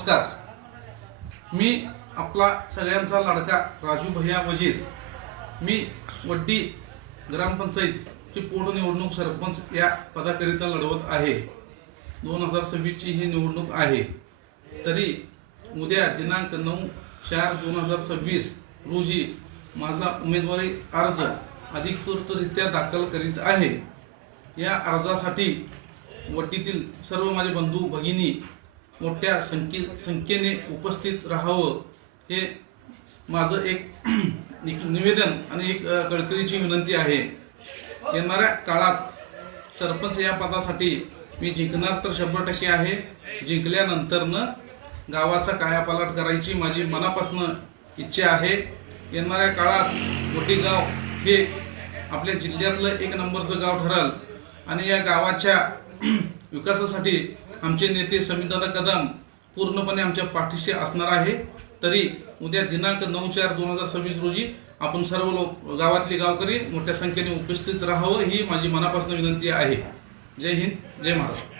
नमस्कार। मी आपला सगळ्यांचा लाडका राजू भैया वजीर। मी वड्डी ग्रामपंचायतची पोटनिवडणूक सरपंच या पदाकरिता लढवत आहे। 2026 ची ही निवडणूक आहे। तरी उद्या दिनांक 9/4/2026 रोजी माझा उमेदवारी अर्ज अधिकृतरित्या दाखल करीत आहे। या अर्जासाठी वड्डीतील सर्व माझे बंधू भगिनी मोठ्या संख्येने उपस्थित राहावं हे माझं एक निवेदन आणि एक कळकळीची विनंती आहे। येणाऱ्या काळात सरपंच या पदासाठी मी जिंकणार तर 100% आहे। जिंकल्यानंतर गावाचा कायापालट करायची माझी मनापासून इच्छा आहे। येणाऱ्या काळात वड्डी गाव हे आपल्या जिल्ह्यातलं 1 नंबरचं गाव ठरेल आणि या गावाच्या विकासासाठी आमचे नेते समीरदादा कदम पूर्णपणे आमच्या पाठीशी असणार आहे। तरी उद्या दिनांक 9/4/2026 रोजी आपण सर्व लोक गावातले गावकरी मोठ्या संख्येने उपस्थित राहावं ही माझी मनापासून विनंती आहे। जय हिंद, जय महाराष्ट्र।